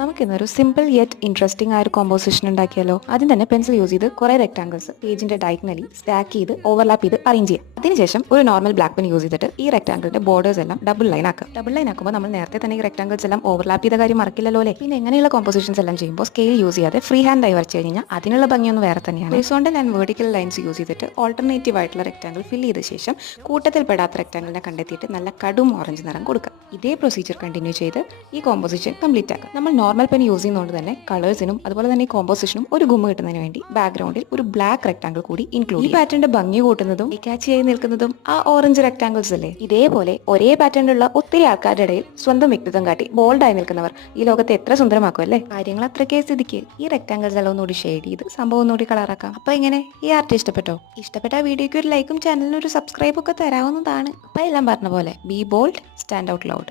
നമുക്കിന്നൊരു simple yet interesting ആയ ഒരു കോമ്പോസിഷൻ ഉണ്ടാക്കിയാലോ. ആദ്യം തന്നെ പെൻസിൽ യൂസ് ചെയ്ത് കുറെ റെക്ടാംഗിൾസ് പേജിന്റെ ഡയഗണലി സ്റ്റാക്ക് ചെയ്ത് ഓവർലാപ്പ് ചെയ്ത് അറേഞ്ച് ചെയ്യാം. അതിനുശേഷം ഒരു നോർമൽ ബ്ലാക്ക് പെൻ യൂസ് ചെയ്തിട്ട് ഈ റെക്ടാംഗിളിന്റെ ബോർഡേഴ്സ് എല്ലാം ഡബിൾ ലൈൻ ആക്കുക. ഡബിൾ ലൈൻ ആക്കുമ്പോൾ നമ്മൾ നേരത്തെ തന്നെ ഈ റെക്ടാംഗിൾസ് എല്ലാം ഓവർലാപ്പ് ചെയ്ത കാര്യം മറക്കില്ലല്ലോ അല്ലേ. പിന്നെ എങ്ങനെയുള്ള കോമ്പോസിഷൻസ് എല്ലാം ചെയ്യുമ്പോൾ സ്കെയിൽ യൂസ് ചെയ്യാതെ ഫ്രീ ഹാൻഡ് ആയി വരച്ചു കഴിഞ്ഞാൽ അതിനുള്ള ഭംഗിയൊന്നും വേറെ തന്നെയാണ്. Horizontal and vertical lines use ചെയ്തിട്ട് ഓൾട്ടർനേറ്റീവ് ആയിട്ടുള്ള റെക്ടാംഗിൾ ഫിൽ ചെയ്ത ശേഷം കൂട്ടത്തിൽ പെടാത്ത റെക്ടാംഗിളിനെ കണ്ടെത്തിയിട്ട് നല്ല കടും ഓറഞ്ച് നിറം കൊടുക്കുക. ഇതേ പ്രൊസീജിയർ കണ്ടിന്യൂ ചെയ്ത് ഈ കോമ്പോസിഷൻ കംപ്ലീറ്റ് ആക്കുക. നമ്മൾ നോർമൽ പെൻ യൂസ് ചെയ്യുന്നതുകൊണ്ട് തന്നെ കളേഴ്സിനും അതുപോലെ തന്നെ കോമ്പോസിഷനും ഒരു ഗുമ്മ കിട്ടുന്നതിന് വേണ്ടി ബാക്ക്ഗ്രൗണ്ടിൽ ഒരു ബ്ലാക്ക് റെക്ടാംഗിൾ കൂടി ഇൻക്ലൂഡ്. ഈ പാറ്റേണിന്റെ ഭംഗി കൂട്ടുന്നതും ക്യാച്ച് ചെയ്ത് നിൽക്കുന്നതും ആ ഓറഞ്ച് റെക്ടാംഗിൾസ് അല്ലേ. ഇതേപോലെ ഒരേ പാറ്റേണിലുള്ള ഒത്തിരി ആൾക്കാരുടെ ഇടയിൽ സ്വന്തം വ്യക്തിത്വം കാട്ടി ബോൾഡായി നിൽക്കുന്നവർ ഈ ലോകത്തെ എത്ര സുന്ദരമാക്കും അല്ലേ. കാര്യങ്ങൾ അത്രയ്ക്കേ സ്ഥിതിക്ക് ഈ റെക്ടാംഗിൾസ് എല്ലാം ഒന്നുകൂടി ഷെയ്ഡ് ചെയ്ത് സംഭവം ഒന്നുകൂടി കളറാക്കാം. അപ്പൊ ഇങ്ങനെ ഈ ആർട്ട് ഇഷ്ടപ്പെട്ടോ? ഇഷ്ടപ്പെട്ട വീഡിയോയ്ക്ക് ഒരു ലൈക്കും ചാനലിന് ഒരു സബ്സ്ക്രൈബും ഒക്കെ തരാവുന്നതാണ്. അപ്പൊ എല്ലാം പറഞ്ഞ പോലെ be bold, stand out loud.